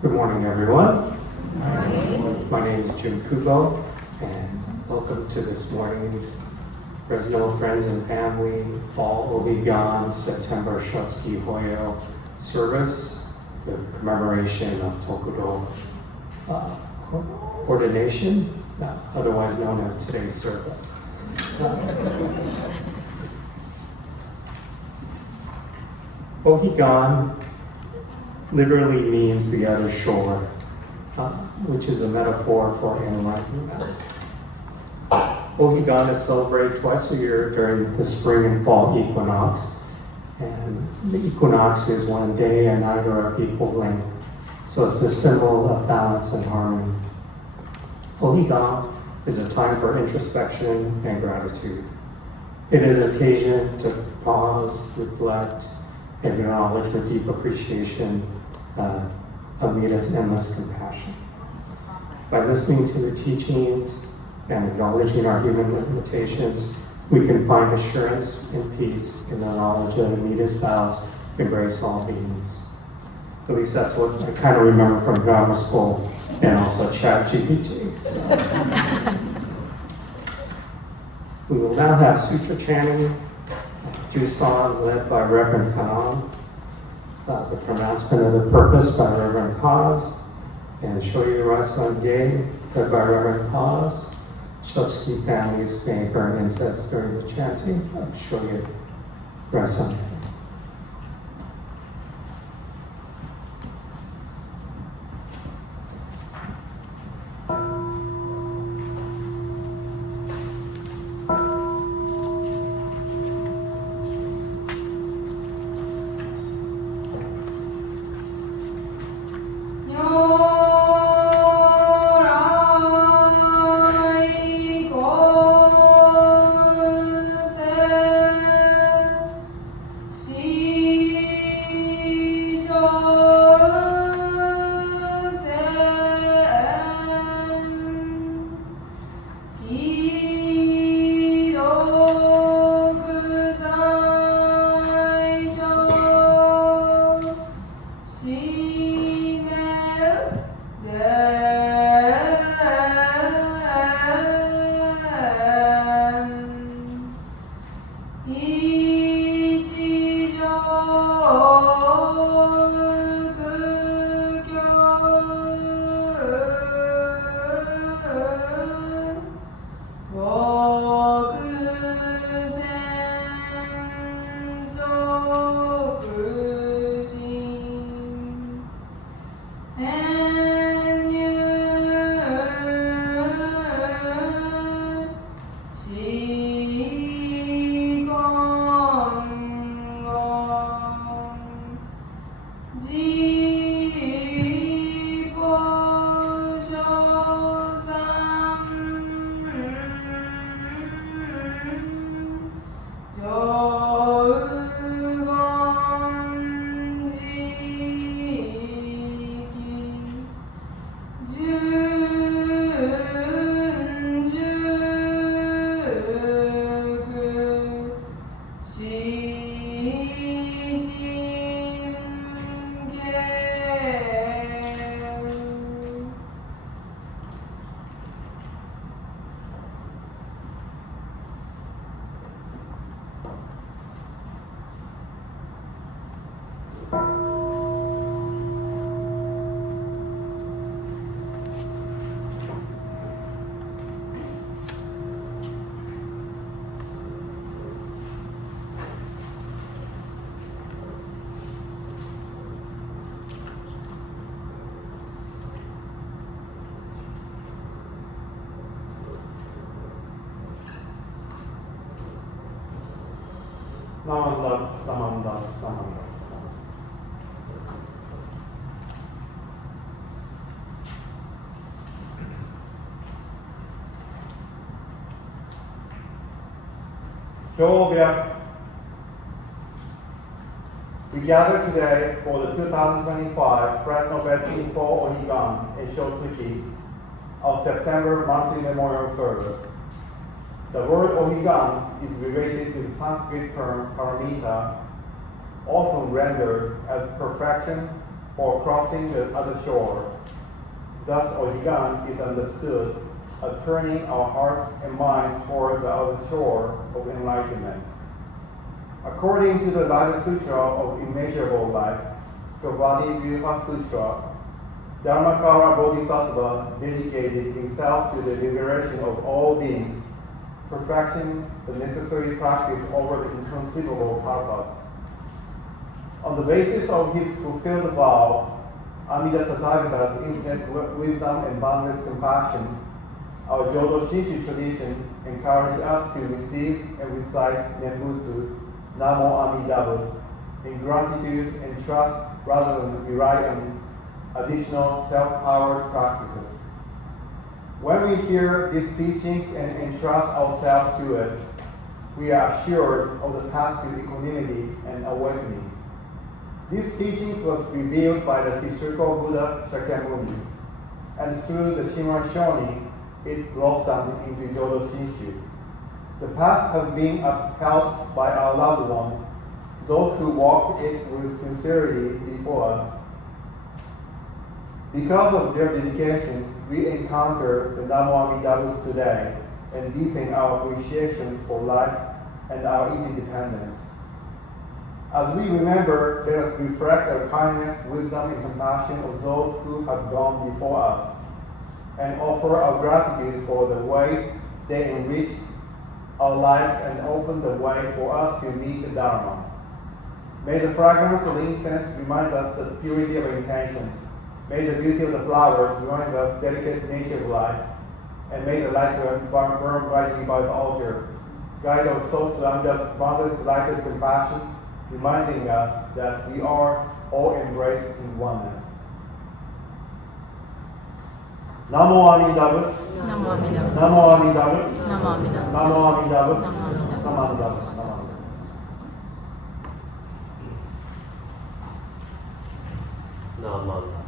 Good morning, everyone. My name is Jim Kubo, and welcome to this morning's Fresno Friends and Family Fall Ohigan September Shotsuki Hoyo service with commemoration of Tokudo ordination, otherwise known as today's service. Ohigan literally means the other shore, which is a metaphor for enlightenment. Ohigan is celebrated twice a year during the spring and fall equinox, and the equinox is when day and night are of equal length, so it's the symbol of balance and harmony. Ohigan is a time for introspection and gratitude. It is an occasion to pause, reflect, and acknowledge with deep appreciation Amita's endless compassion. By listening to the teachings and acknowledging our human limitations, we can find assurance and peace in the knowledge that Amita's vows embrace all beings. At least that's what I kind of remember from grammar school and also ChatGPT. So. We will now have sutra chanting, Jusan led by Reverend Kanon, the pronouncement of the purpose by Reverend Paz, and Shoyu Rasan Ge led by Reverend Paz. Shotsuki families may burn incense during the chanting of Shoyu Rasan Ge. We gather today for the 2025 Fresno Betsuin for Ohigan and Shotsuki of September monthly memorial service. The word Ohigan is related to the Sanskrit term paramita, often rendered as perfection or crossing the other shore. Thus, Ohigan is understood as turning our hearts and minds toward the other shore of enlightenment. According to the Lotus Sutra of Immeasurable Life, Stavati Vyuha Sutra, Dharmakara Bodhisattva dedicated himself to the liberation of all beings, perfecting the necessary practice over the inconceivable purpose. On the basis of his fulfilled vow, Amida Tathagata's infinite wisdom and boundless compassion, our Jodo Shinshu tradition encourages us to receive and recite Nembutsu, Namo Amidabus, in gratitude and trust rather than rely on additional self-powered practices. When we hear these teachings and entrust ourselves to it, we are assured of the path to equanimity and awakening. These teachings was revealed by the historical Buddha Shakyamuni, and through the Shinran Shoni, it blossomed into Jodo Shinshu. The path has been upheld by our loved ones, those who walked it with sincerity before us. Because of their dedication, we encounter the Namo Amidabus today and deepen our appreciation for life and our interdependence. As we remember, let us reflect our kindness, wisdom, and compassion of those who have gone before us, and offer our gratitude for the ways they enriched our lives and opened the way for us to meet the Dharma. May the fragrance of incense remind us the purity of intentions. May the beauty of the flowers remind us the delicate nature of life. And may the light burn brightly by the altar. Guide our souls to unjust boundless light of compassion, reminding us that we are all embraced in oneness. Namo Amidabus. Namo Amidabus. Namo Amidabus. Namo Amidabus. Namo Amidabus. Namo Amidabus. Namo Amidabus. Namo Amidabus.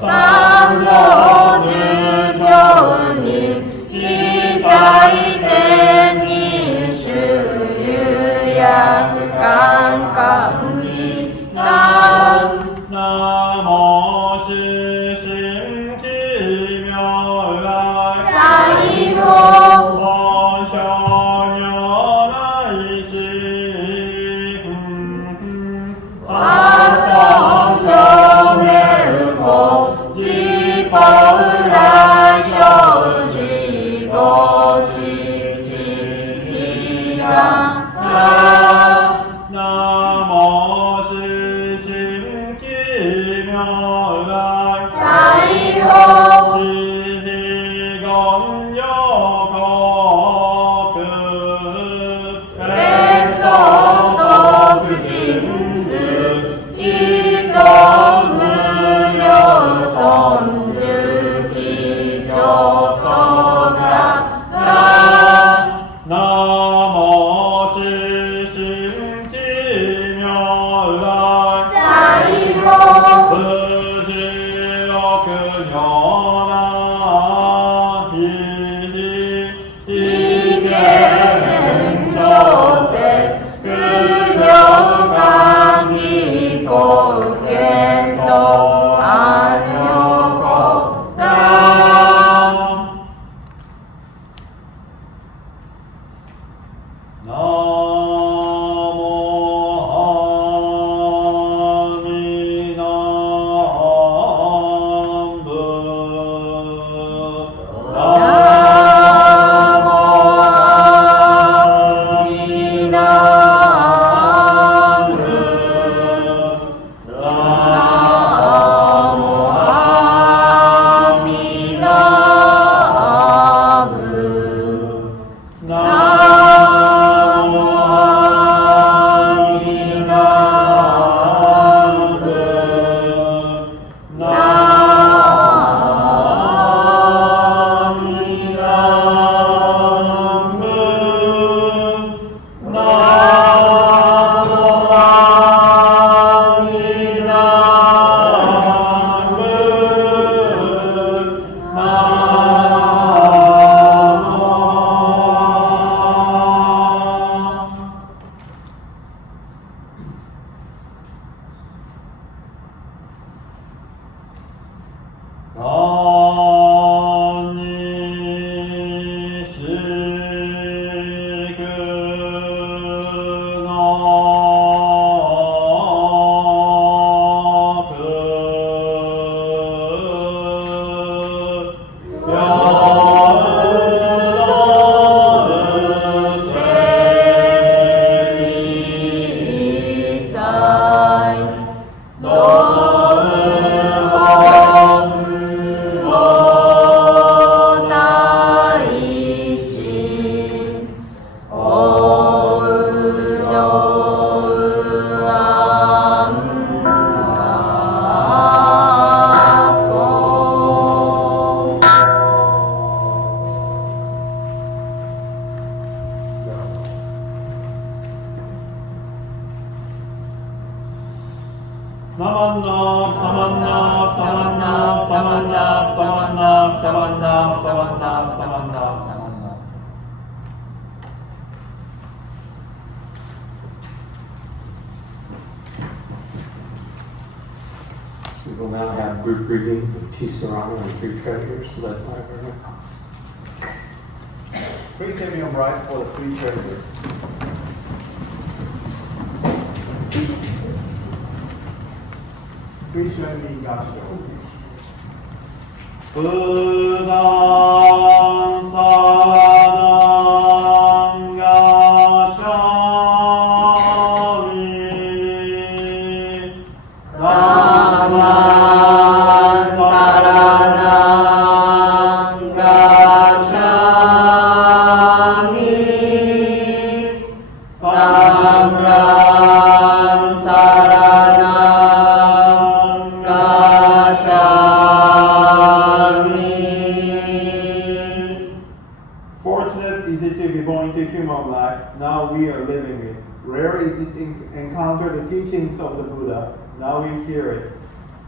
さ We will now have group readings of Tisarana and Three Treasures led by Verna Cox. Please give me your right for the three treasures. Please join me in Gassho. Of the Buddha, now we hear it.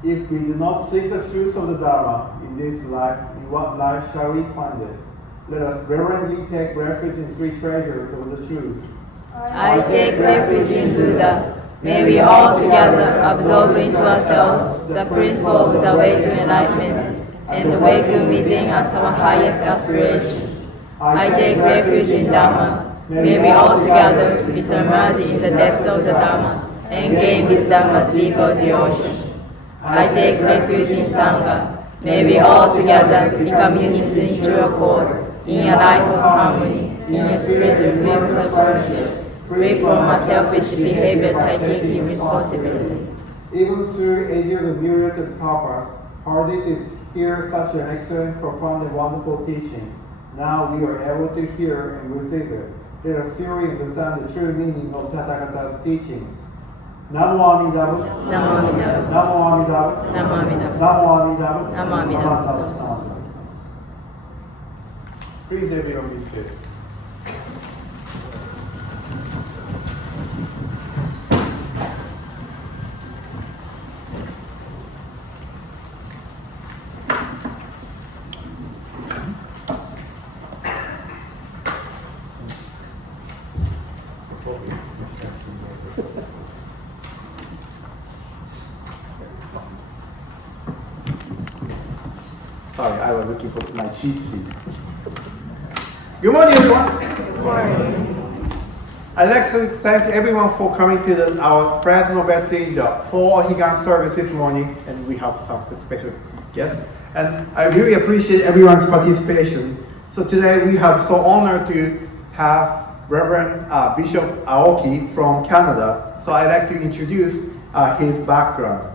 If we do not seek the truth of the Dharma in this life, in what life shall we find it? Let us reverently take refuge in three treasures of the truth. I take refuge in Buddha. May we all together absorb into ourselves the principle of the way to enlightenment and awaken within us our highest aspiration. I take refuge in Dhamma. May we all together be submerged in the depths of the Dhamma and gain wisdom as deep as the ocean. I take refuge in Sangha. May we all together become unity in true accord, in a life of harmony, in a spirit of ruthless worship, free from a selfish behavior by taking responsibility. Even through ages of myriad of karmas, hardly is hear such an excellent, profound, and wonderful teaching. Now we are able to hear and receive it. Let us thoroughly understand the true meaning of Tathagata's teachings. Namo Amida Butsu. Namo Amida Butsu. Namo Amida Butsu. Namo Amida Butsu. Namo Amida Butsu. Namo Amida Butsu. Please everyone be seated. Sorry, I was looking for my cheat sheet. Good morning, everyone. Good morning. I'd like to thank everyone for coming to our Fresno Betsuin, the full Ohigan service this morning, and we have some special guests. And I really appreciate everyone's participation. So today we have so honored to have Reverend Bishop Aoki from Canada. So I'd like to introduce his background.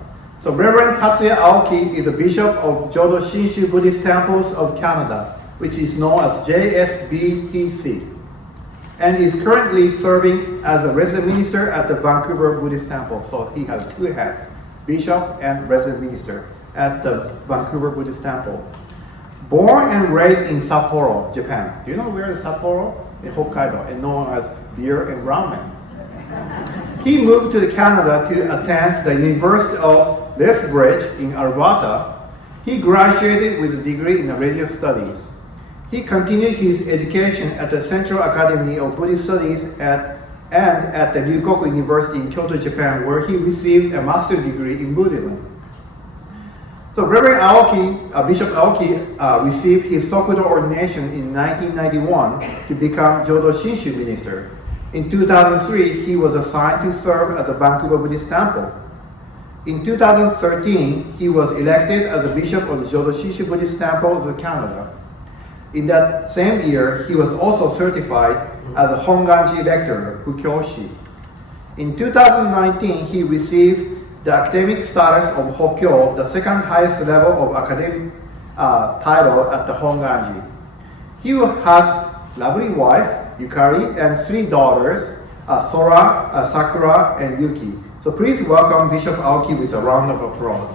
So Reverend Tatsuya Aoki is a bishop of Jodo Shinshu Buddhist Temples of Canada, which is known as JSBTC, and is currently serving as a resident minister at the Vancouver Buddhist Temple. So he has two hats, bishop and resident minister at the Vancouver Buddhist Temple. Born and raised in Sapporo, Japan. Do you know where is Sapporo? In Hokkaido, and known as beer and ramen. He moved to Canada to attend the University of Lethbridge in Alberta. He graduated with a degree in religious studies. He continued his education at the Central Academy of Buddhist Studies and at the Ryukoku University in Kyoto, Japan, where he received a master's degree in Buddhism. So Reverend Aoki, Bishop Aoki, received his Tokudo ordination in 1991 to become Jodo Shinshu minister. In 2003, he was assigned to serve at the Vancouver Buddhist Temple. In 2013, he was elected as a bishop of the Jodo Shinshu Buddhist Temple of Canada. In that same year, he was also certified as a Honganji lecturer, Hukyoshi. In 2019, he received the academic status of Hokkyo, the second highest level of academic title at the Honganji. He has a lovely wife, Yukari, and three daughters, Sora, Sakura, and Yuki. So please welcome Bishop Aoki with a round of applause.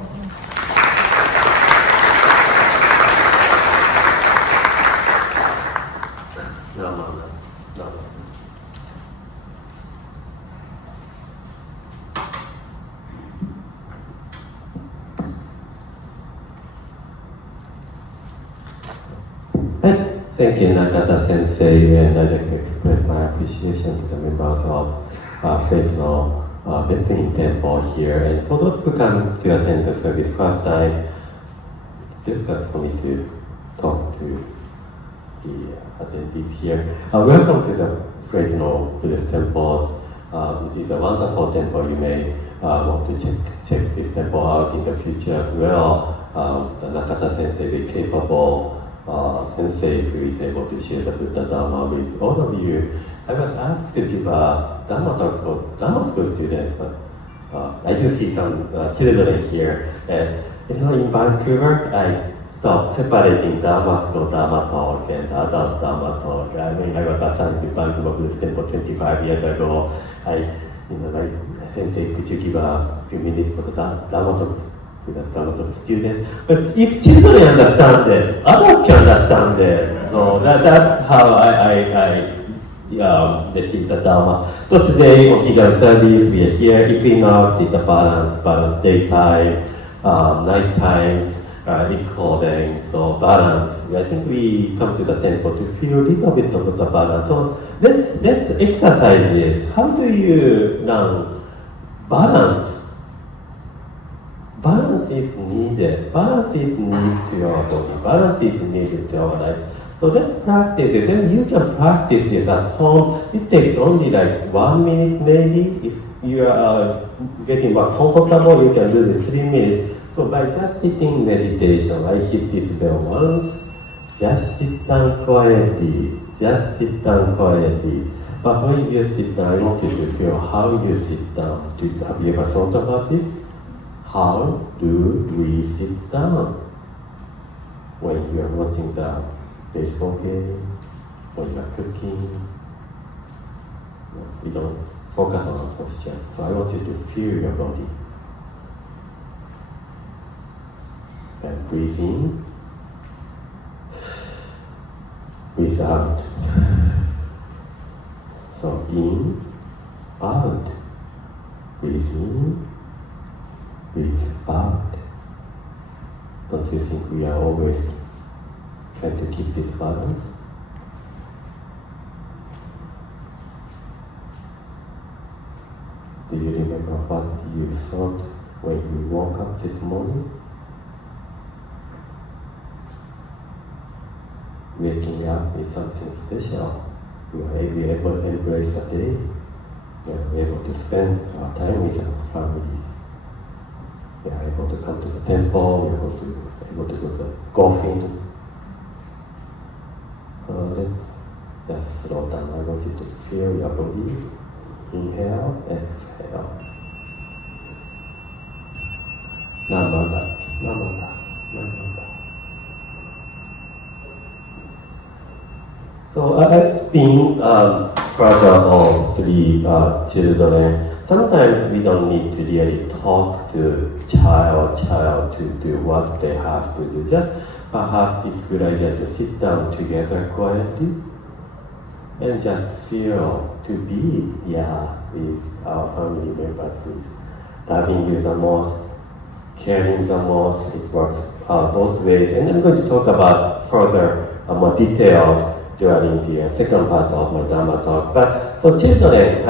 Thank you, Nakata Sensei, and I'd like to express my appreciation to the members of Fresno Betsuin Temple here. And for those who come to attend the service first time, it's difficult for me to talk to the attendees here. Welcome to the Fresno Buddhist Temples. It is a wonderful temple. You may want to check this temple out in the future as well. The Nakata Sensei, very capable sensei who is able to share the Buddha Dharma with all of you. I was asked to give a Dharma talk for Dharma school students. I do see some children here. In Vancouver, I stopped separating Dharma school Dharma talk and adult Dharma talk. I mean, I was assigned to Vancouver Buddhist Temple 25 years ago. My sensei, could you give a few minutes for the Dharma talk? To the Dharma talk students. But if children understand it, adults can understand it. So that's how I receive the Dharma. So today, Ohigan service, we are here. Equinox is a balance daytime, night times, recording. So balance. I think we come to the temple to feel a little bit of the balance. So let's exercise this. How do you learn balance. Balance is needed. Balance is needed to our body. Balance is needed to our life. So let's practice it. And you can practice this at home. It takes only like 1 minute maybe. If you are getting more comfortable, you can do this 3 minutes. So by just sitting meditation, I hit this bell once. Just sit down quietly. Just sit down quietly. But when you sit down, I want you to feel how you sit down. Have you ever thought about this? How do we sit down? When you are watching the baseball game, when you are cooking, we don't focus on our posture. So I want you to feel your body. And breathe in, breathe out. So in, out, breathe in, breathe out. Don't you think we are always trying to keep this balance? Do you remember what you thought when you woke up this morning? Waking up is something special. We are able to embrace the day. We are able to spend our time with our families. We are able to come to the temple. We are able to go to golfing. So let's just slow down. I want you to feel your body. Inhale, exhale. Namada, namada, namada. So I've been father of 3 children. Sometimes we don't need to really talk to child to do what they have to do. Just perhaps it's a good idea to sit down together quietly and just feel to be, with our family members, with loving you the most, caring the most. It works both ways. And I'm going to talk about further, more detailed during the second part of my Dharma talk. But for children,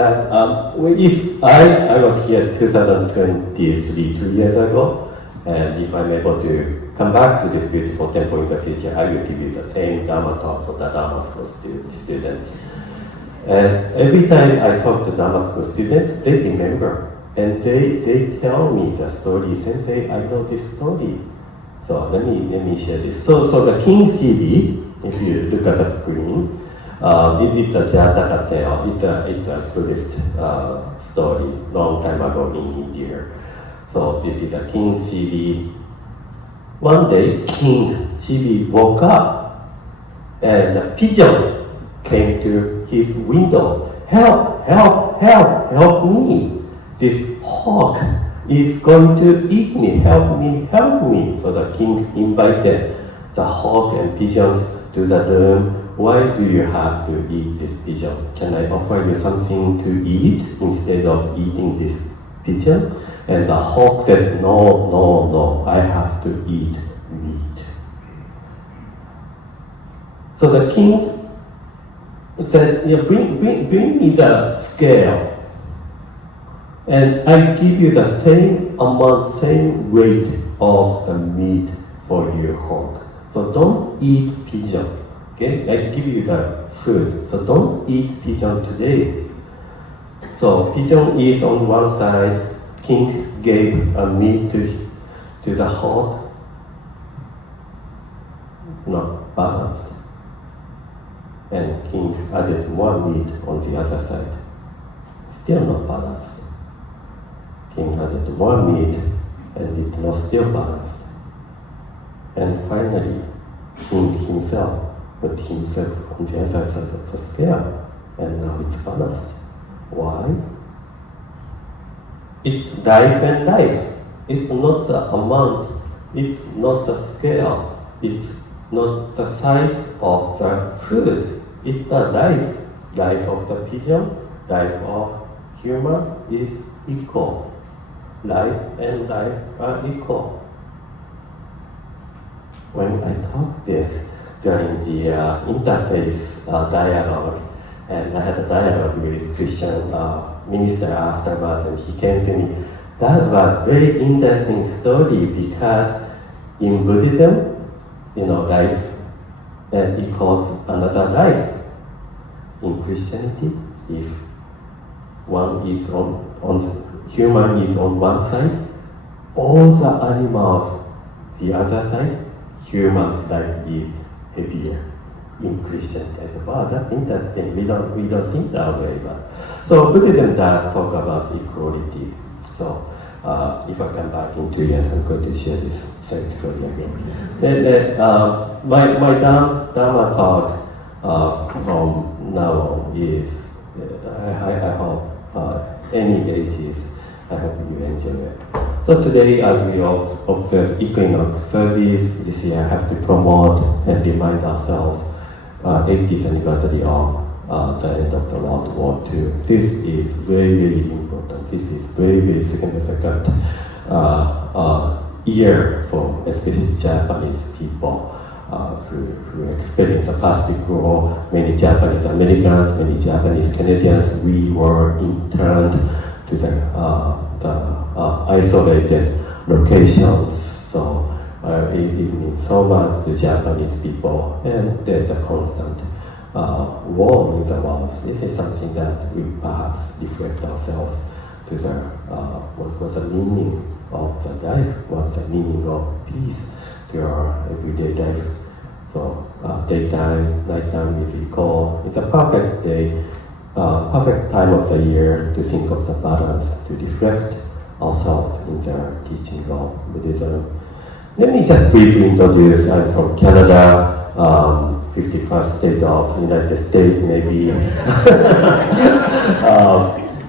if I was here 2023, 2 years ago, and if I'm able to come back to this beautiful temple in the future, I will give you the same Dharma talk for the Dharma school students. And every time I talk to Dharma school students, they remember, and they tell me the story. Sensei, I know this story. So let me share this. So the King CD, if you look at the screen, it's a Jataka tale. It's a Buddhist story, long time ago in India. So this is a King CD. One day, King CD woke up, and a pigeon came to his window. Help, help, help, help me. This hawk is going to eat me. Help me, help me. So the king invited the hawk and pigeons to the room. Why do you have to eat this pigeon? Can I offer you something to eat instead of eating this pigeon? And the hawk said, no, I have to eat meat. So the king said, bring me the scale, and I give you the same amount, same weight of the meat for your hawk. So don't eat pigeon, okay? I give you the food, so don't eat pigeon today. So pigeon is on one side, king gave a meat to the hawk, not balanced. And king added more meat on the other side, still not balanced. King added more meat, and it's not still balanced. And finally, king himself put himself on the other side of the scale, and now it's balanced. Why? It's life and life. It's not the amount, it's not the scale, it's not the size of the food. It's the life. Life of the pigeon, life of human is equal. Life and life are equal. When I talk this during the interfaith dialogue, and I had a dialogue with Christian minister afterwards, and he came to me. That was very interesting story because in Buddhism, life equals another life. In Christianity, if one is on human is on one side, all the animals the other side, human life is heavier. In Christianity as well. That's interesting. We don't think that way, but so Buddhism does talk about equality. So if I come back in 2 years, I'm going to share this same story again. Then my Dharma talk from now on is I hope any ages. I hope you enjoy it. So today, as we observe Equinox service, this year I have to promote and remind ourselves 80th anniversary of the end of the World War II. This is very, very important. This is very, very significant year for especially Japanese people who experience the Pacific War. Many Japanese Americans, many Japanese Canadians, we were interned to the isolated locations. So it means so much to Japanese people, and there's a constant war in the world. This is something that we perhaps reflect ourselves to the what was the meaning of the life, what's the meaning of peace to our everyday life. So daytime, nighttime is equal. It's a perfect day, perfect time of the year to think of the balance, to reflect ourselves in the teaching of Buddhism. Let me just briefly introduce. I'm from Canada, 51st state of the United States, maybe.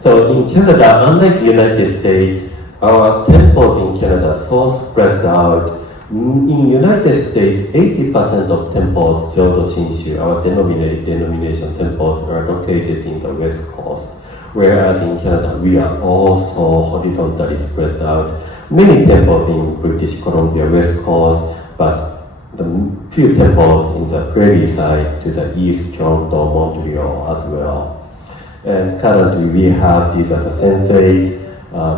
So in Canada, unlike the United States, our temples in Canada are so spread out. In United States, 80% of temples, Jodo, Shinshu, our denomination temples, are located in the West Coast. Whereas in Canada, we are also horizontally spread out. Many temples in British Columbia, West Coast, but the few temples in the prairie side to the east, Toronto, Montreal as well. And currently we have these are the senseis,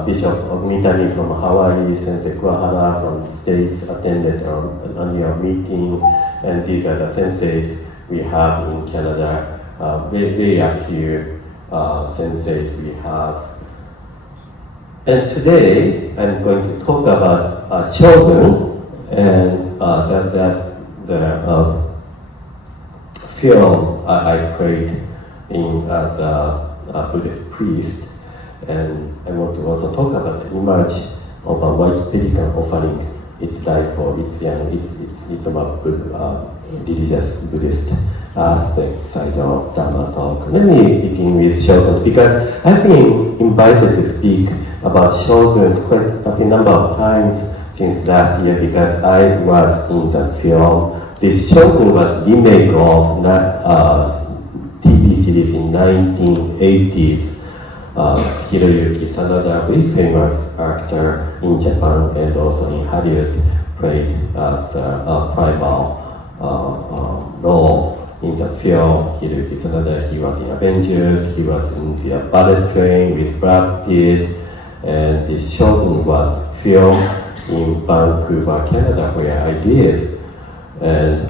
Bishop Ogmitani from Hawaii, Sensei Kuwahara from the States attended an annual meeting, and these are the senseis we have in Canada. Very few senseis we have. And today I'm going to talk about Shogun and the film I played in as a Buddhist priest. And I want to also talk about the image of a white pelican offering its life for its young. It's about religious Buddhist aspect side of Dharma talk. Let me begin with Shogun because I've been invited to speak about Shogun quite a few number of times since last year because I was in the film. This Shogun was remake of TV series in 1980s. Hiroyuki Sanada, very famous actor in Japan and also in Hollywood, played the primal role in the film. Hiroyuki Sanada, he was in Avengers, he was in the Ballet Train with Brad Pitt, and the Shogun was filmed in Vancouver, Canada, where I live. And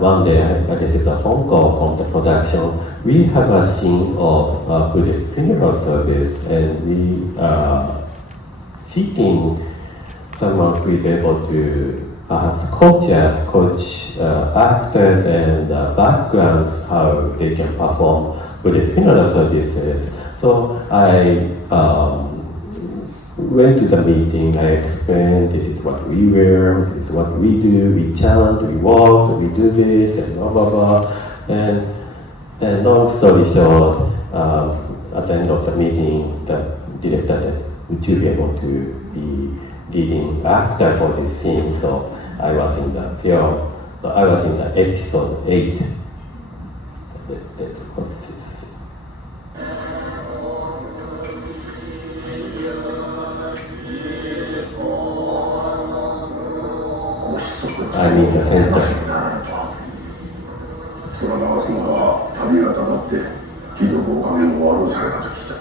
one day I received a phone call from the production. We have a scene of Buddhist funeral service, and we are seeking someone who is able to perhaps coach actors and backgrounds how they can perform Buddhist funeral services. So I went to the meeting, I explained this is what we wear, this is what we do, we chant, we walk, we do this, and blah blah blah. And long story short, at the end of the meeting, the director said, would you be able to be leading actor for this scene? So I was in the film, so I was in the episode 8. Let's post this. I'm in the center. 空長島は旅がたたってひどくお金を悪されたと聞いた。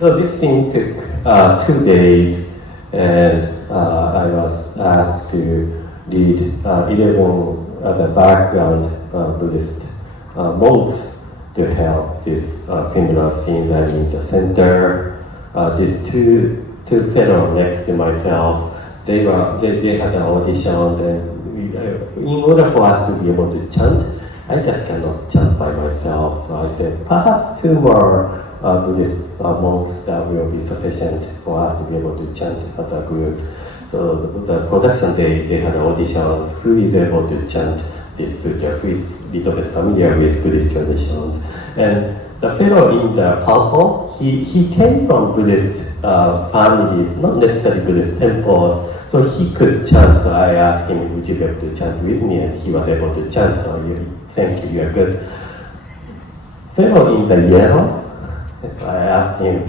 So this scene took 2 days, and I was asked to lead 11 as a background Buddhist monks to help this similar scenes. I'm in the center. These two fellows next to myself, they had an audition, and in order for us to be able to chant, I just cannot chant by myself. So I said, perhaps 2 more Buddhist monks that will be sufficient for us to be able to chant as a group. So the production, they had auditions, who is able to chant this sutra, who is a little bit familiar with Buddhist traditions. And the fellow in the purple, he came from Buddhist families, not necessarily Buddhist temples, so he could chant. So I asked him, would you be able to chant with me? And he was able to chant, so thank you, you are good. Fellow in the yellow, I asked him,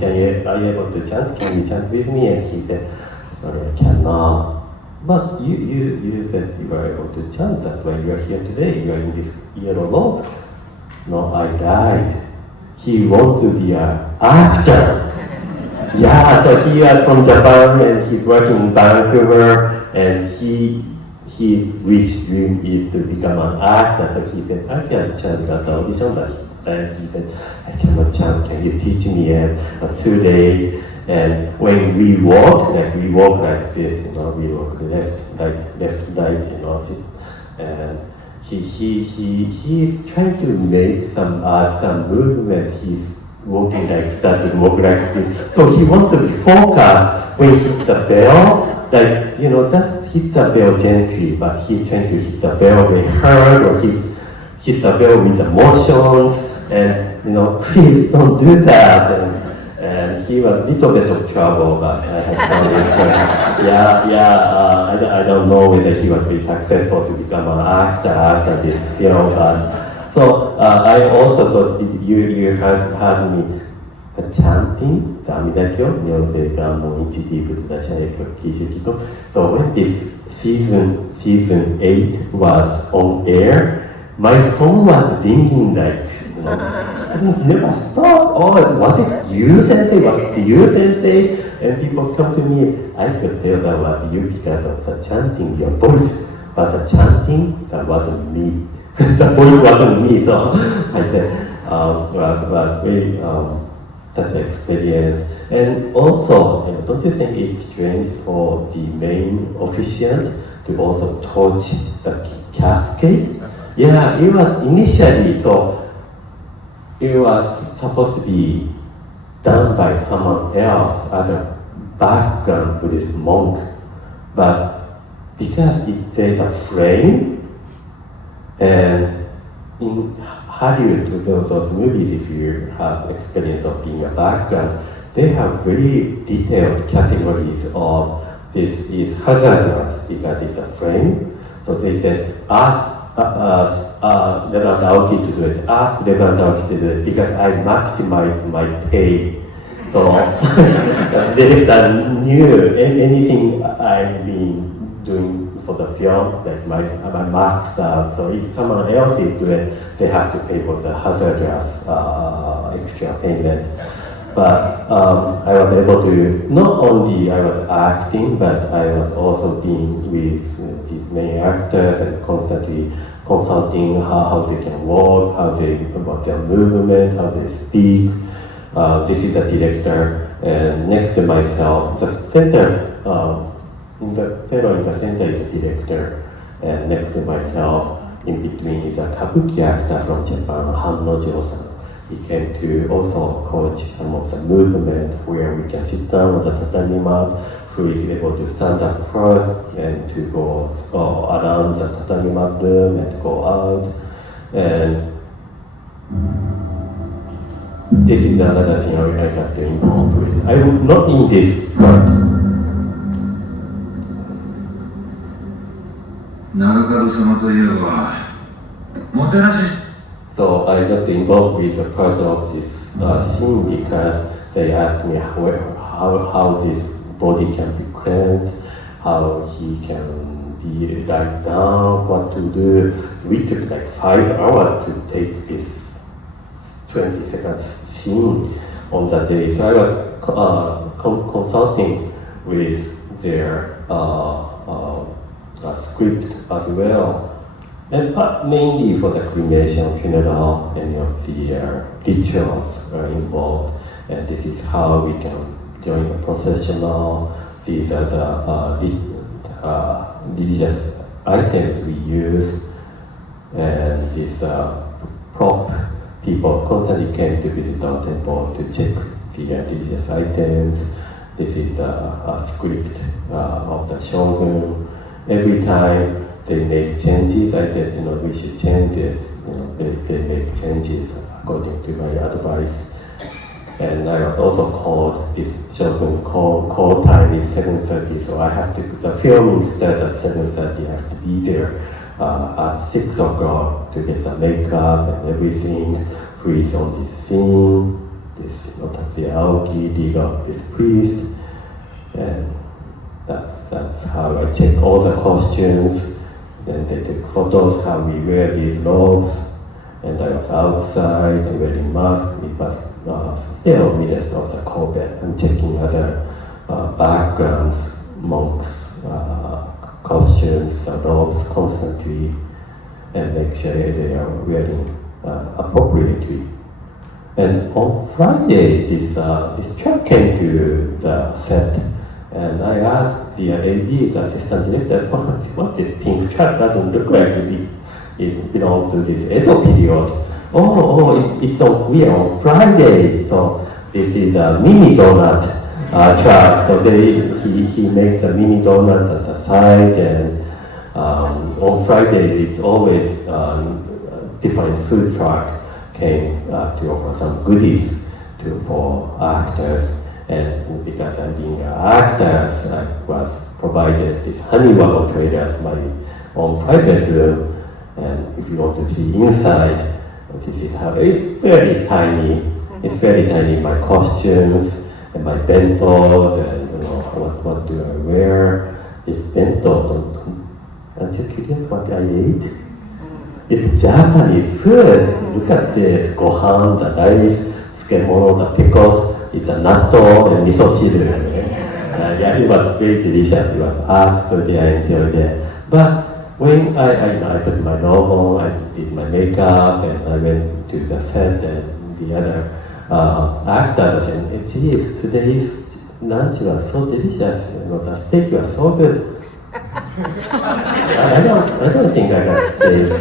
are you able to chant? Can you chant with me? And he said, sorry, I cannot. But you said you were able to chant, that's why you are here today. You are in this yellow robe. No, I lied. He wants to be an actor. Yeah, so he is from Japan and he's working in Vancouver, and his wish dream is to become an actor. So he said, I can chant at the audition, but he said, I cannot chant, can you teach me? And too late. And when we walk like this, we walk left, right, and he's trying to make some movement. He's walking started to walk like this. So he wants to be focused when he hits the bell, just hit the bell gently, but he's trying to hit the bell very hard, or hit the bell with emotions, and please don't do that. And he was a little bit of trouble, but I had found it. I don't know whether he was really successful to become an actor after this film. So I also thought you heard me chanting the Amida-kyo, Nyonsei-ga mo ichi butsu dashae kyo kishu kiko. So when this season 8 was on air, my phone was ringing it never stopped. Oh, was it you, Sensei? Was it you, Sensei? And people come to me. I could tell that was you because of the chanting. Your voice was a chanting. That wasn't me. The voice wasn't me. So I said, was very such an experience. And also, don't you think it's strange for the main officiant to also touch the cascade? Yeah, it was initially so. It was supposed to be done by someone else as a background Buddhist monk, but because there's a frame, and in Hollywood, those movies, if you have experience of being a background, they have very detailed categories of this is hazardous because it's a frame. So they said, ask Reverend Aoki to do it. Ask Reverend Aoki to do it because I maximize my pay. So they knew anything I've been doing for the film that my maxed out. So if someone else is doing it, they have to pay for the hazardous extra payment. But I was able to, not only I was acting, but I was also being with these main actors and constantly consulting how they can walk, about their movement, how they speak. This is the director, and next to myself, the center in the fellow in the center is a director, and next to myself, in between is a kabuki actor from Japan, Hanno-san. He came to also coach some of the movement where we can sit down on the tatami mat, who is able to stand up first and to go around the tatami mat room and go out. And this is another thing I have to involve with. I would not in this part. 長門様といえばもてなし So I got involved with a part of this scene because they asked me how this body can be cleansed, how he can be lied down, what to do. We took like 5 hours to take this 20-second scene on that day. So I was consulting with their script as well. And mainly for the cremation, funeral, any of the rituals are involved. And this is how we can join the processional. These are the religious items we use. And these prop people constantly came to visit our temple to check the religious items. This is a script of the shogun. Every time they make changes, I said, we should change this. They make changes according to my advice. And I was also called, this shogun call time is 7:30, so I have to, the filming starts at 7:30, I have to be there at 6 o'clock to get the makeup and everything, who is on this scene, this Tatsuya Aoki, leader, this priest, and that's how I check all the costumes. Then they took photos how we wear these robes, and I was outside and wearing mask. It was still minutes of the COVID. I'm checking other backgrounds, monks, costumes, robes constantly, and make sure they are wearing appropriately. And on Friday, this truck came to the set. And I asked the AD, the assistant director, what this pink truck doesn't look like it belongs to this Edo period. We are on Friday, so this is a mini donut truck. So he makes a mini donut at the side, and on Friday it's always different food truck came to offer some goodies for actors. And because I'm being an actor, I was provided this Honeywell trailer as my own private room. And if you want to see inside, this is how it's very tiny. It's very tiny. My costumes and my bentos, and what do I wear? This bento, aren't you curious what I ate? It's Japanese food. Look at this: gohan, the rice, tsukemono, the pickles. It's a natto and miso shiru. It was very delicious. It was absolutely, I enjoyed it. But when I put my robe on, I did my makeup, and I went to the set, and the other actors, and geez, today's lunch was so delicious. The steak was so good. I don't think I got steak.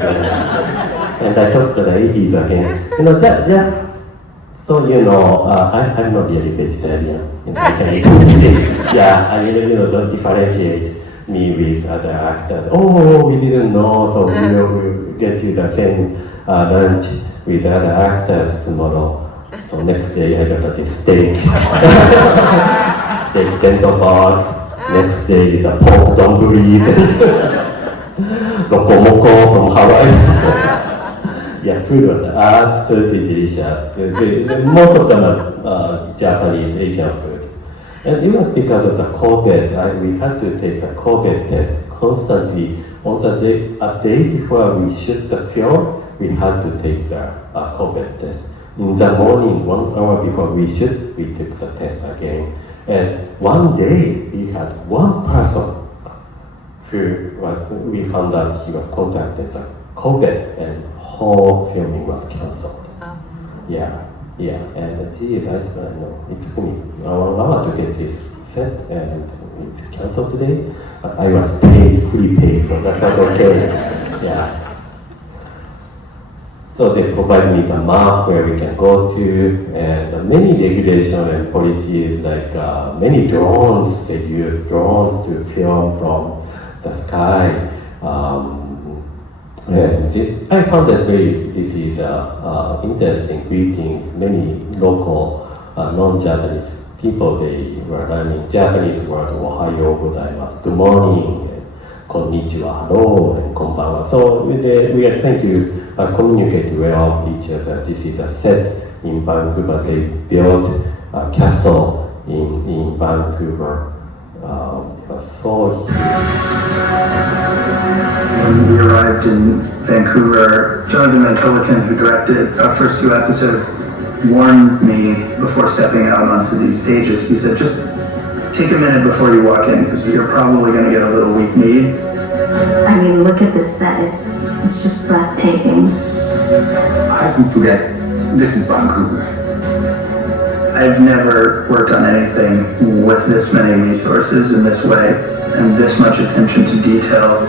And I talked to the ladies again. Just so I'm not really vegetarian. I can eat anything. Don't differentiate me with other actors. We didn't know, so we'll get you the same lunch with other actors tomorrow. So next day I got this steak. Steak bento box. Next day is a pork donburi. Lokomoko from Hawaii. Yeah, food was absolutely delicious. Most of them are Japanese, Asian food. And it was because of the COVID. We had to take the COVID test constantly. On the day, a day before we shoot the film, we had to take the COVID test. In the morning, 1 hour before we shoot, we took the test again. And one day, we had one person we found out he was contacted the COVID, and whole filming was cancelled. Yeah, and geez, it took me 1 hour to get this set and it's canceled today. But I was free paid, so that was okay. Yeah. So they provide me the map where we can go to, and many regulations and policies, like many drones, they use drones to film from the sky. And I found that this is interesting greetings. Many local non-Japanese people, they were learning Japanese word, Ohayo gozaimasu, good morning, and konnichiwa, hello, and konbanwa. So we are trying to communicate well with each other. This is a set in Vancouver. They built a castle in Vancouver. So when we arrived in Vancouver, Jonathan Mankillakin, who directed our first 2 episodes, warned me before stepping out onto these stages. He said, just take a minute before you walk in, because you're probably going to get a little weak-kneed. I mean, look at this set. It's just breathtaking. I often forget this is Vancouver. I've never worked on anything with this many resources in this way and this much attention to detail.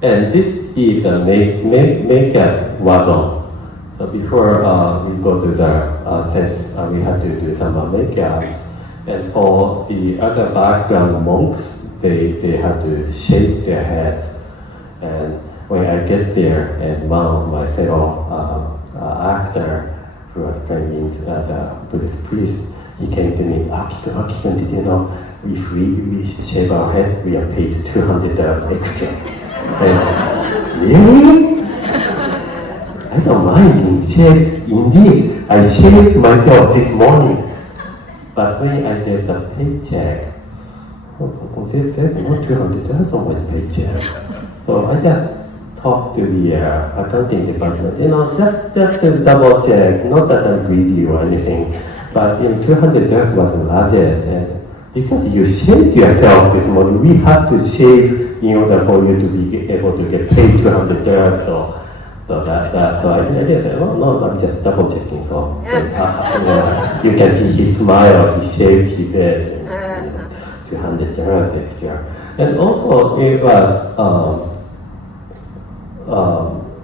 And this is a makeup wagon. So before we go to the set, we have to do some makeups. And for the other background monks, they have to shave their heads. And when I get there, and one of my fellow actor who was playing as a Buddhist priest, he came to me, Aki-kun, did you know, if we shave our head, we are paid $200 extra. And, really? I don't mind being shaved. Indeed, I shaved myself this morning. But when I get the paycheck, they said no $200 on my paycheck. So I just talked to the accounting department, just to double check, not that I'm greedy or anything, but $200 wasn't added. And because you shaved yourself this morning, we have to shave in order for you to be able to get paid $200. So I did say, oh no, I'm just double checking. So you can see he smiled, he shaved his head, $200 extra. And also it was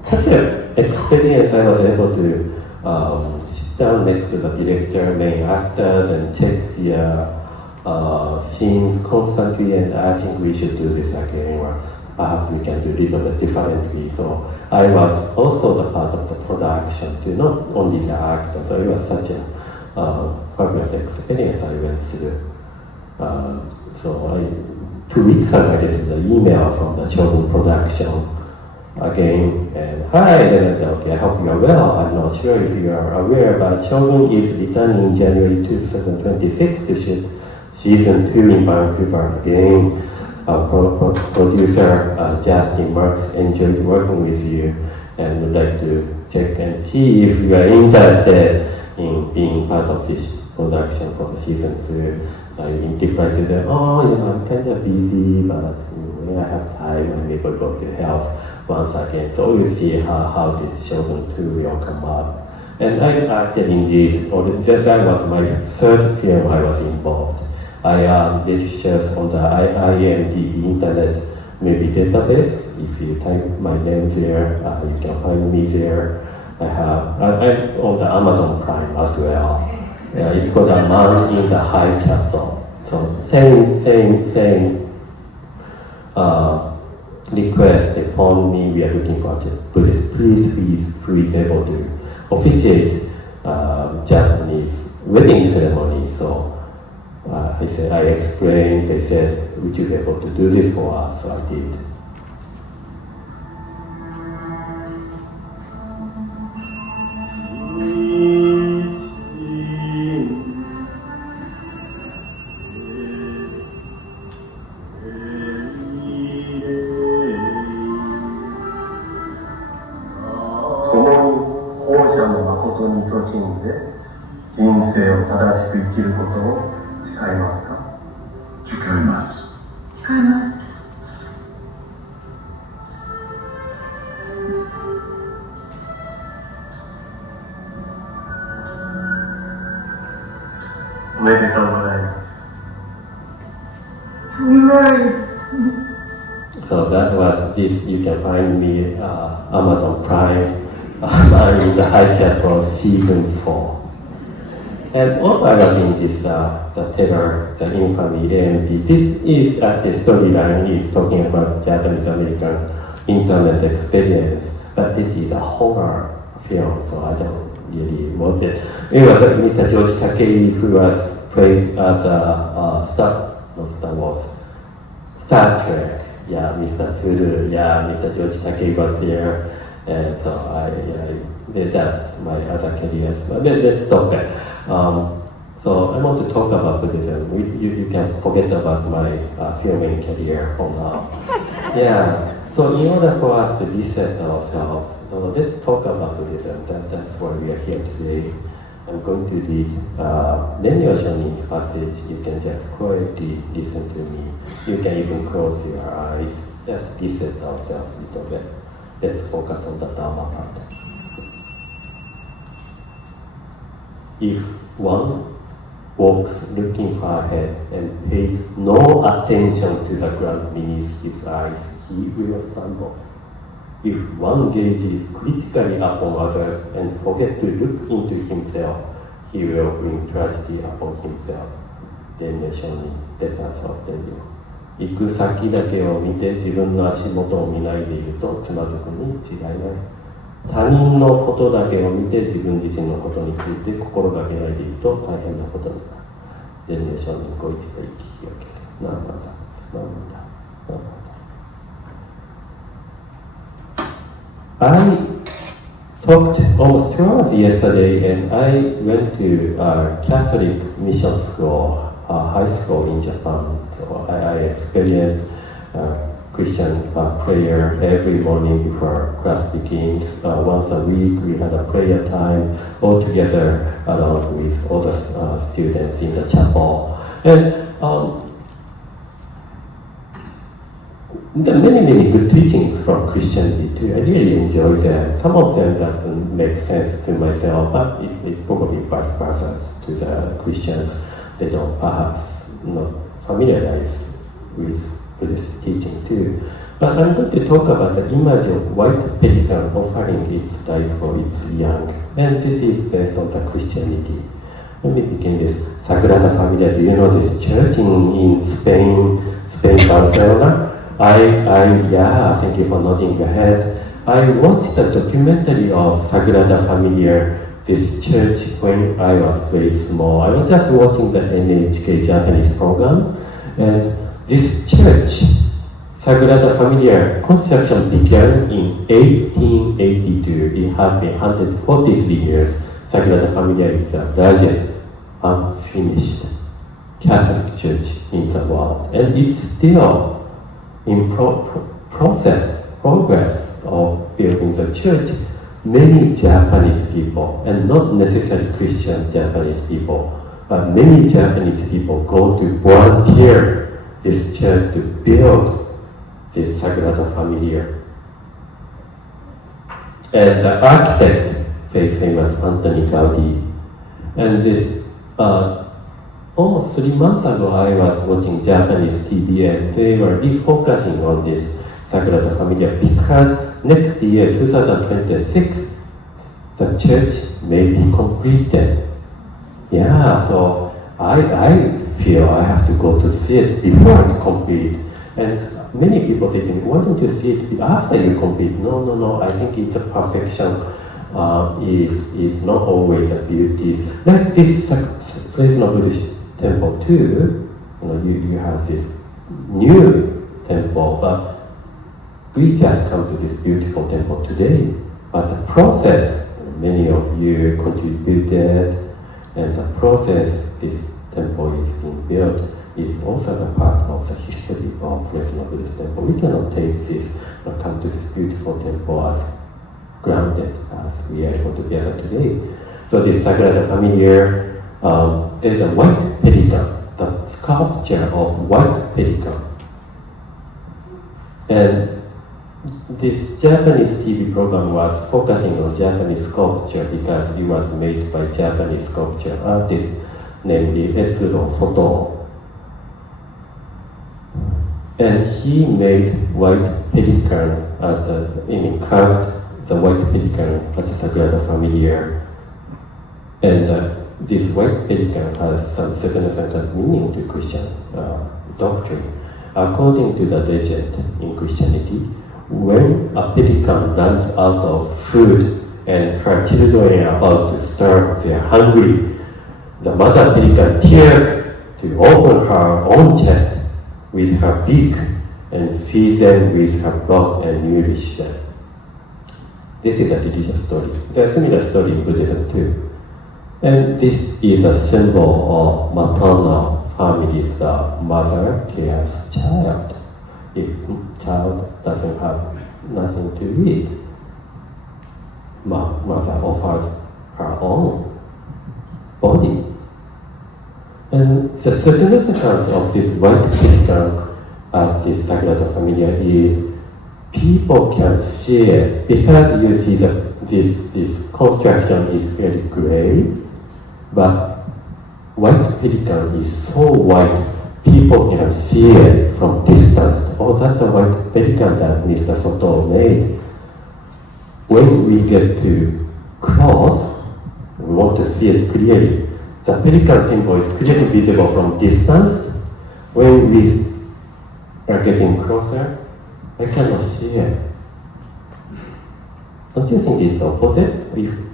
such an experience. I was able to sit down next to the director, main actors, and check the scenes constantly, and I think we should do this again, or perhaps we can do a little bit differently. So I was also the part of the production too, not only the actor. So it was such a fabulous experience I went through. So 2 weeks ago I received an email from the Shogun production again, and hi, okay, I hope you are well. I'm not sure if you are aware, but Shogun is returning in January 2026 to shoot season 2 in Vancouver again. Our producer Justin Marks enjoyed working with you and would like to check and see if you are interested in being part of this production for the season 2. I replied to them, I'm kind of busy, but when I have time, I'm able to help once again. So we'll see how this Shogun 2 will come up. And I acted indeed, that was my 3rd film I was involved. I registered on the IMDb Internet Movie Database. If you type my name there, you can find me there. I'm on the Amazon Prime as well. It's called A Man in the High Castle. So same request. They phoned me. We are looking for a Buddhist priest who is able to officiate Japanese wedding ceremony. So I explained. They said, "Would you be able to do this for us?" So I did. おめでとうございます。 We married. So that was this. You can find me Amazon Prime. I'm in the high chat for season 4. And also I was in this the terror, the infamy AMC. This is actually storyline is talking about Japanese American internet experience, but this is a horror film, so I don't really want it. It was Mr. George Takei who was played as Star Trek. Yeah, Mr. Suru, yeah, Mr. George Takei was there, and so that's my other careers. But let's stop it. So I want to talk about Buddhism. You can forget about my filming career for now. Yeah. So in order for us to reset ourselves, let's talk about Buddhism. That's why we are here today. I'm going to read Renyo Shonin's passage. You can just quietly listen to me. You can even close your eyes. Just reset ourselves a little bit. Let's focus on the Dharma part. If one walks looking far ahead and pays no attention to the ground beneath his eyes, he will stumble. If one gazes critically upon others and forgets to look into himself, he will bring tragedy upon himself. 蓮如上人、レタスを蓮如。行く先だけを見て自分の足元を見ないでいるとつまずくに違いない。他人のことだけを見て自分自身のことについて心がけないでいると大変なことになる。蓮如上人、ご一度生きよけれ。なんだ、なんだ、なんだ。I talked almost 2 hours yesterday, and I went to a Catholic mission school, high school in Japan. So I experienced Christian prayer every morning before class begins. Once a week, we had a prayer time all together along with all the students in the chapel. And there are many good teachings from Christianity too. I really enjoy them. Some of them doesn't make sense to myself, but it probably vice versa to the Christians. They don't perhaps not familiarize with Buddhist teaching too. But I'm going to talk about the image of white pelican offering its life for its young. And this is based on the Christianity. Let me begin this. Sagrada Familia, do you know this church in Spain, Barcelona? Yeah, thank you for nodding your head. I watched a documentary of Sagrada Familia, this church, when I was very small. I was just watching the NHK Japanese program, and this church, Sagrada Familia, construction began in 1882. It has been 143 years. Sagrada Familia is the largest unfinished Catholic church in the world, and it's still in progress of building the church. Many Japanese people, and not necessarily Christian Japanese people, but many Japanese people go to volunteer this church to build this Sagrada Familia. And the architect, very famous Anthony Gaudi. And this almost 3 months ago, I was watching Japanese TV, and they were refocusing on this Sagrada Familia because next year, 2026, the church may be completed. Yeah, so I feel I have to go to see it before it's complete. And many people say to me, why don't you see it after you complete? No, I think it's a perfection. Is not always a beauty. Like this Fresno Buddhist temple too, you have this new temple, but we just come to this beautiful temple today. But the process, many of you contributed, and the process this temple is being built is also a part of the history of Fresno Buddhist temple. We cannot take this or come to this beautiful temple as grounded as we are able to gather today. So this Sagrada Familia, there's a white pelican, the sculpture of white pelican. And this Japanese TV program was focusing on Japanese sculpture because it was made by Japanese sculpture artists. namely Etsuro Soto. And he made white pelican carved the white pelican as a Sagrada Familia. And this white pelican has some significant meaning to Christian doctrine. According to the legend in Christianity, when a pelican runs out of food and her children are about to starve, they are hungry, the mother pelican tears to open her own chest with her beak and feeds them with her blood and nourish them. This is a religious story. There's a similar story in Buddhism too. And this is a symbol of maternal families. The mother cares child. If child doesn't have nothing to eat, mother offers her own body. And the significance of this white pelican at this Sagrada Familia is people can see it because you see this construction is very gray, but white pelican is so white, people can see it from distance. Oh, that's a white pelican that Mr. Soto made. When we get to close, we want to see it clearly. The pelican symbol is clearly visible from distance. When we are getting closer, I cannot see it. Don't you think it's opposite?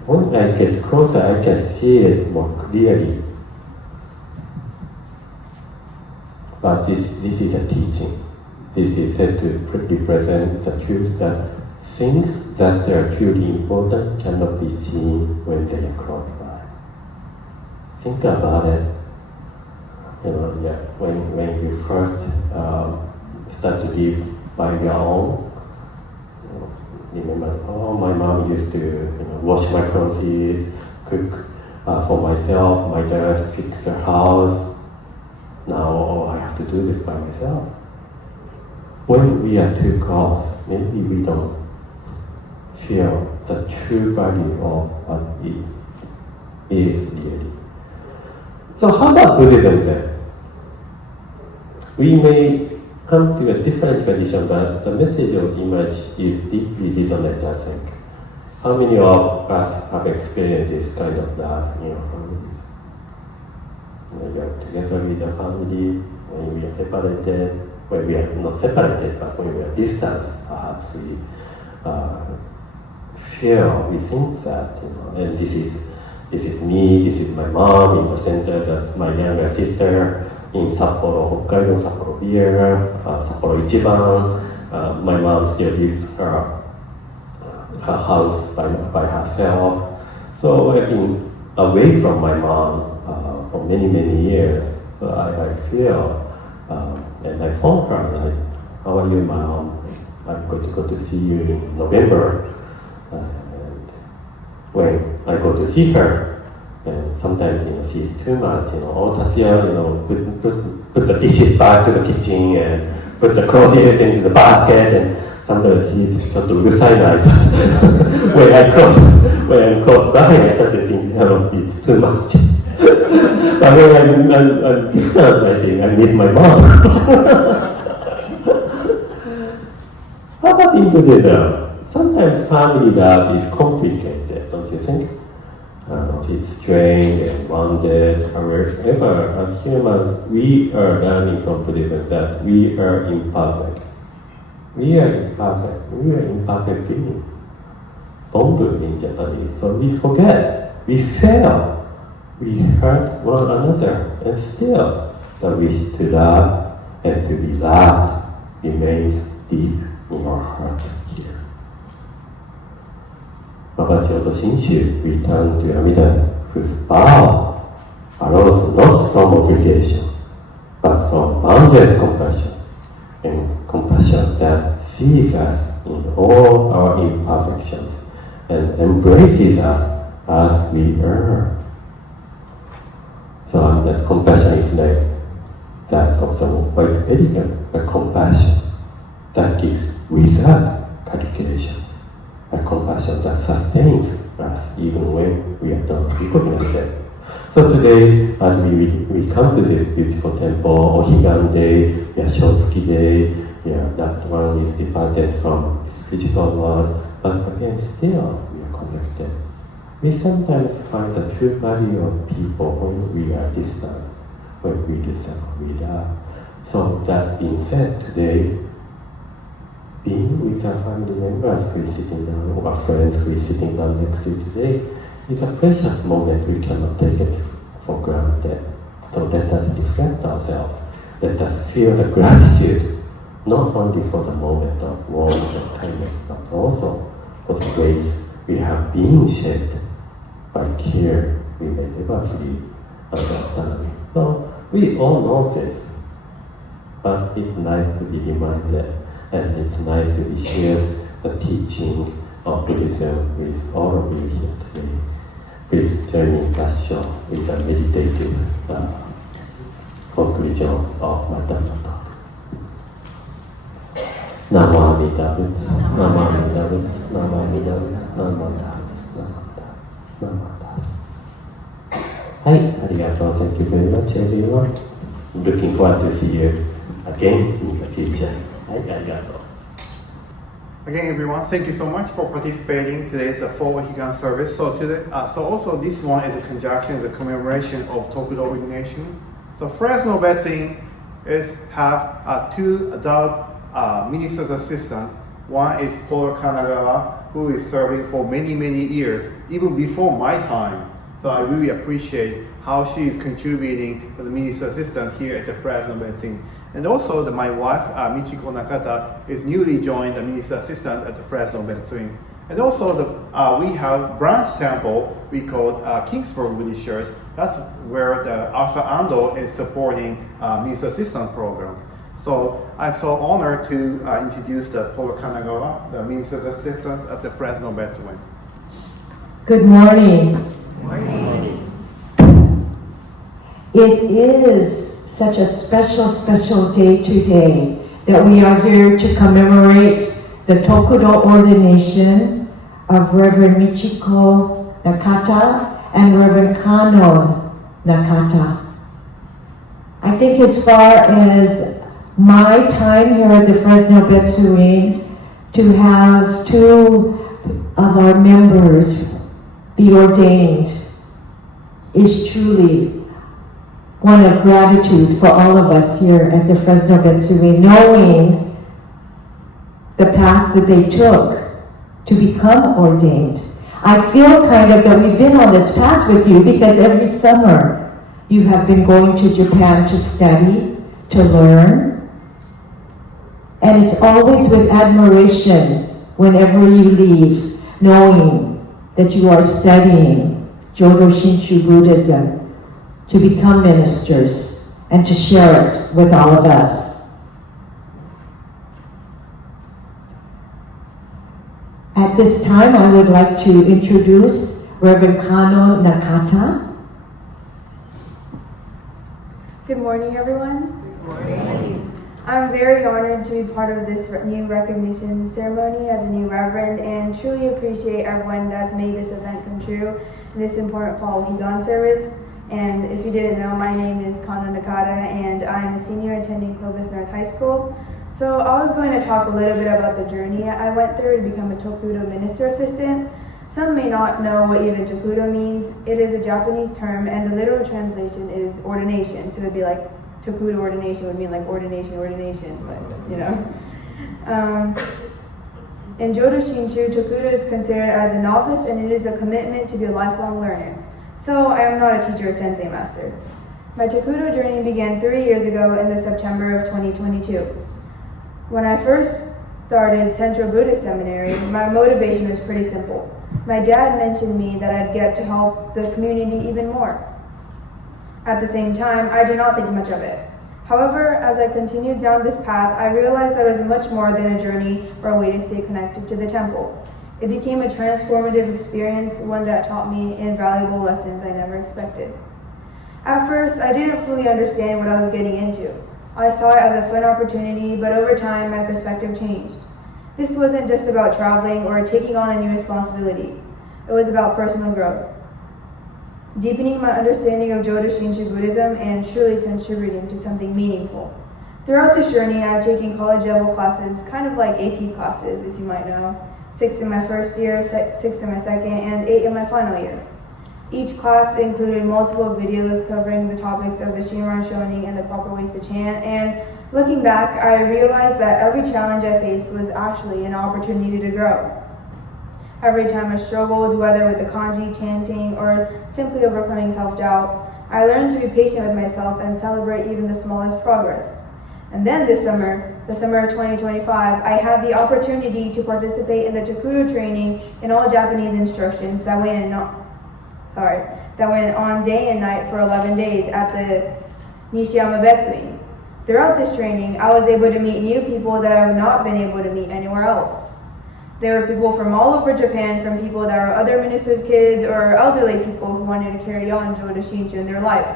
When I get closer, I can see it more clearly. But this is a teaching. This is said to represent the truth that things that are truly important cannot be seen when they are close by. Think about it. When you first start to live by your own, remember, my mom used to wash my clothes, cook for myself, my dad fix the house. Now I have to do this by myself. When we are too close, maybe we don't feel the true value of what it is really. So how about Buddhism then? We may come to a different tradition, but the message of the image is deeply resonant, I think. How many of us have experienced this kind of love in your families? When you are together with your family, when we are separated, when we are not separated, but when we are distant, perhaps we think that, and this is me, this is my mom in the center, that's my younger sister in Sapporo, Hokkaido, Sapporo beer, Sapporo Ichiban. My mom still lives her house by herself. So I've been away from my mom for many, many years. But I feel, and I phone her, like, how are you, mom? I'm going to go to see you in November. And when I go to see her, and sometimes she's too much, oh Tatsuya, put the dishes back to the kitchen and put the clothes into the basket, and sometimes she's sort of urusainai. when I'm close by, I start to think, it's too much. But when I'm distant, I think I miss my mom. How about in Buddhism? Sometimes family love is complicated, don't you think? It's strange and wounded. However, as humans, we are learning from Buddhism that we are imperfect. We are imperfect beings. Onbu in Japanese. So we forget, we fail, we hurt one another, and still the wish to love and to be loved remains deep in our hearts here. Jodo Shinshu returned to Amida whose vow arose not from obligation, but from boundless compassion, and compassion that sees us in all our imperfections and embraces us as we are. So this compassion is like that of the white pelican, the compassion that gives without calculation. A compassion that sustains us even when we don't recognize it. So today, as we come to this beautiful temple, Ohigan Day, Shotsuki Day, that one is departed from this physical world, but again, still we are connected. We sometimes find the true value of people when we are distant, when we do something we love. So that being said, today, being with our family members who is sitting down, or our friends who is sitting down next to you today, is a precious moment. We cannot take it for granted. So let us reflect ourselves. Let us feel the gratitude, not only for the moment of warmth and kindness, but also for the ways we have been shaped by care we may never fully understand. So we all know this, but it's nice to be reminded, and it's nice to be shared the teaching of Buddhism with all of you here today. Please join me in Basho with a meditative conclusion of my Dhamma. Namo Amida Butsu, Namo Amida Butsu, Namo Amida Butsu, Namo Amida Butsu, Namo Amida Butsu. Hi, arigatou. Thank you very much, everyone. Looking forward to see you again in the future. Hi, arigatou. Again, everyone, thank you so much for participating in today's full Ohigan service. So also this one is a conjunction, the commemoration of Tokudo ordination. So Fresno Betsuin have two adult minister's assistants. One is Paula Kanagawa, who is serving for many years, even before my time. So I really appreciate how she is contributing as a minister's assistant here at the Fresno Betsuin. And also my wife, Michiko Nakata, is newly joined the minister assistant at the Fresno Betsuin. And also we have branch temple we call Kingsburg Buddhist Church. That's where the Asa Ando is supporting minister assistant program. So I'm so honored to introduce the Paula Kanagawa, the minister's assistant at the Fresno Betsuin. Good morning. Good morning. It is such a special day today that we are here to commemorate the Tokudo ordination of Reverend Michiko Nakata and Reverend Kanon Nakata. I think as far as my time here at the Fresno Betsuin, to have two of our members be ordained is truly one of gratitude for all of us here at the Fresno Betsuin, knowing the path that they took to become ordained. I feel kind of that we've been on this path with you because every summer you have been going to Japan to study, to learn, and it's always with admiration whenever you leave, knowing that you are studying Jodo Shinshu Buddhism, to become ministers and to share it with all of us. At this time, I would like to introduce Reverend Kanon Nakata. Good morning, everyone. Good morning. I'm very honored to be part of this new recognition ceremony as a new reverend, and truly appreciate everyone that's made this event come true in this important fall Ohigan service. And if you didn't know, my name is Kanon Nakata, and I'm a senior attending Clovis North High School. So I was going to talk a little bit about the journey I went through to become a Tokudo minister assistant. Some may not know what even Tokudo means. It is a Japanese term, and the literal translation is ordination. So it'd be like Tokudo ordination would mean like ordination, but you know. In Jodo Shinshu, Tokudo is considered as a novice, and it is a commitment to be a lifelong learner. So I am not a teacher or sensei master. My Tokudo journey began 3 years ago in the September of 2022. When I first started Central Buddhist Seminary, my motivation was pretty simple. My dad mentioned me that I'd get to help the community even more. At the same time, I did not think much of it. However, as I continued down this path, I realized that it was much more than a journey or a way to stay connected to the temple. It became a transformative experience, one that taught me invaluable lessons I never expected. At first, I didn't fully understand what I was getting into. I saw it as a fun opportunity, but over time, my perspective changed. This wasn't just about traveling or taking on a new responsibility. It was about personal growth. deepening my understanding of Jodo Shinshu Buddhism, and truly contributing to something meaningful. Throughout this journey, I've taken college level classes, kind of like AP classes, if you might know. 6 in my first year, 6 in my second, and 8 in my final year. Each class included multiple videos covering the topics of the Shinran Shonin and the proper ways to chant, and looking back, I realized that every challenge I faced was actually an opportunity to grow. Every time I struggled, whether with the kanji, chanting, or simply overcoming self-doubt, I learned to be patient with myself and celebrate even the smallest progress. And then this summer, the summer of 2025, I had the opportunity to participate in the Tokudo training in all Japanese instructions that went on day and night for 11 days at the Fresno Betsuin. Throughout this training, I was able to meet new people that I have not been able to meet anywhere else. There were people from all over Japan, from people that were other ministers' kids or elderly people who wanted to carry on Jodo Shinshu in their life.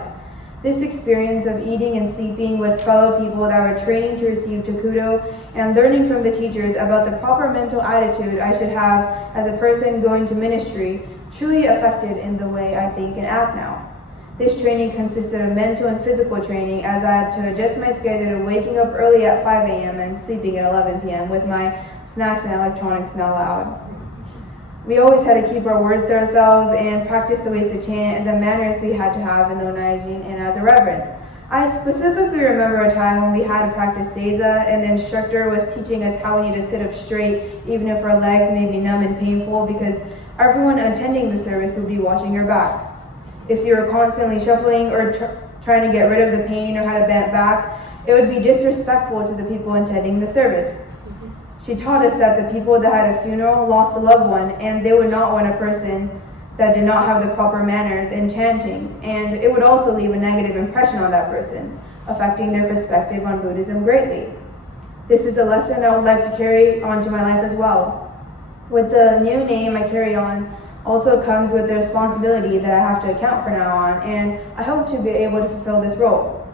This experience of eating and sleeping with fellow people that were training to receive Tokudo and learning from the teachers about the proper mental attitude I should have as a person going to ministry truly affected in the way I think and act now. This training consisted of mental and physical training, as I had to adjust my schedule of waking up early at 5 a.m. and sleeping at 11 p.m. with my snacks and electronics not allowed. We always had to keep our words to ourselves and practice the ways to chant and the manners we had to have in the Onaijin and as a reverend. I specifically remember a time when we had to practice Seiza and the instructor was teaching us how we need to sit up straight even if our legs may be numb and painful, because everyone attending the service would be watching your back. If you were constantly shuffling or trying to get rid of the pain or had a bent back, it would be disrespectful to the people attending the service. She taught us that the people that had a funeral lost a loved one, and they would not want a person that did not have the proper manners and chantings, and it would also leave a negative impression on that person, affecting their perspective on Buddhism greatly. This is a lesson I would like to carry on to my life as well. With the new name I carry on also comes with the responsibility that I have to account for now on, and I hope to be able to fulfill this role.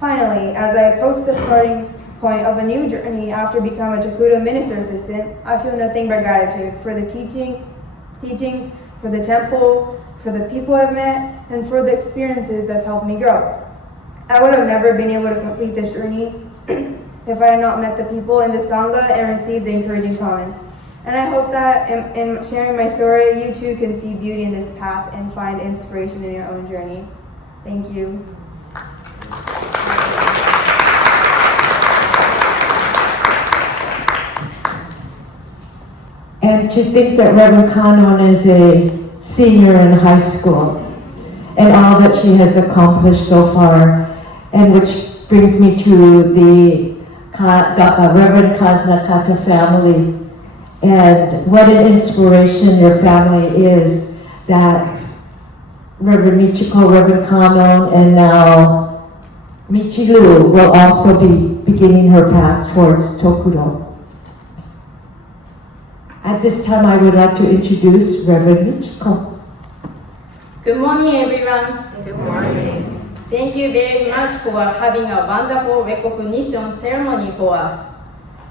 Finally, as I approach the starting point of a new journey after becoming a Tokudo minister assistant, I feel nothing but gratitude for the teachings, for the temple, for the people I've met, and for the experiences that's helped me grow. I would have never been able to complete this journey if I had not met the people in the Sangha and received the encouraging comments. And I hope that in sharing my story, you too can see beauty in this path and find inspiration in your own journey. Thank you. And to think that Reverend Kanon is a senior in high school and all that she has accomplished so far, and which brings me to the Reverend Kanon Nakata family, and what an inspiration your family is, that Reverend Michiko, Reverend Kanon, and now Michilu will also be beginning her path towards Tokudo. At this time, I would like to introduce Reverend Michiko. Good morning, everyone. Good morning. Thank you very much for having a wonderful recognition ceremony for us.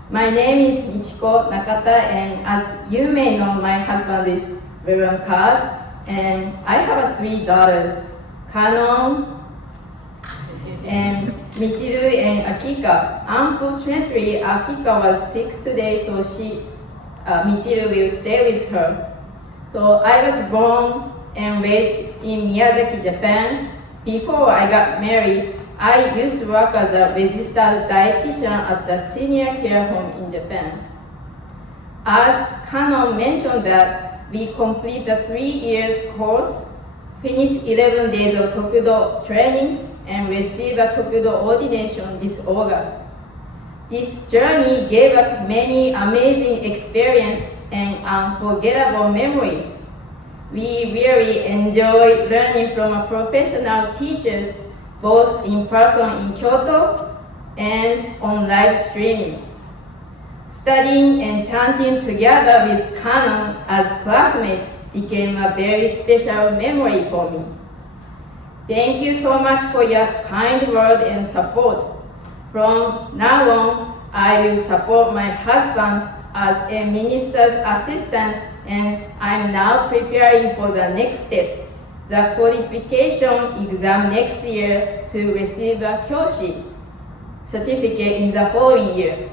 My name is Michiko Nakata, and as you may know, my husband is Reverend Kaz, and I have 3 daughters, Kanon, and Michilu, and Akika. Unfortunately, Akika was sick today, so Michilu will stay with her. So I was born and raised in Miyazaki, Japan. Before I got married, I used to work as a registered dietitian at the senior care home in Japan. As Kanon mentioned that we complete the 3 years course, finish 11 days of Tokudo training, and receive a Tokudo ordination this August. This journey gave us many amazing experiences and unforgettable memories. We really enjoy learning from professional teachers, both in person in Kyoto and on live streaming. Studying and chanting together with Kanon as classmates became a very special memory for me. Thank you so much for your kind word and support. From now on, I will support my husband as a minister's assistant, and I'm now preparing for the next step. the qualification exam next year to receive a Kyoshi certificate in the following year.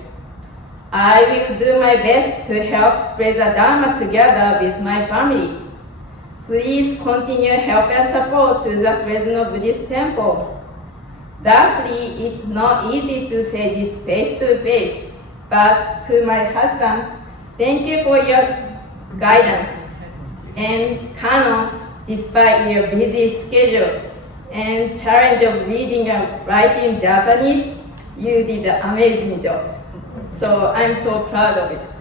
I will do my best to help spread the Dharma together with my family. Please continue help and support to the Fresno Buddhist Temple. Lastly, it's not easy to say this face to face, but to my husband, thank you for your guidance. And Kanon, despite your busy schedule and challenge of reading and writing Japanese, you did an amazing job. So I'm so proud of it.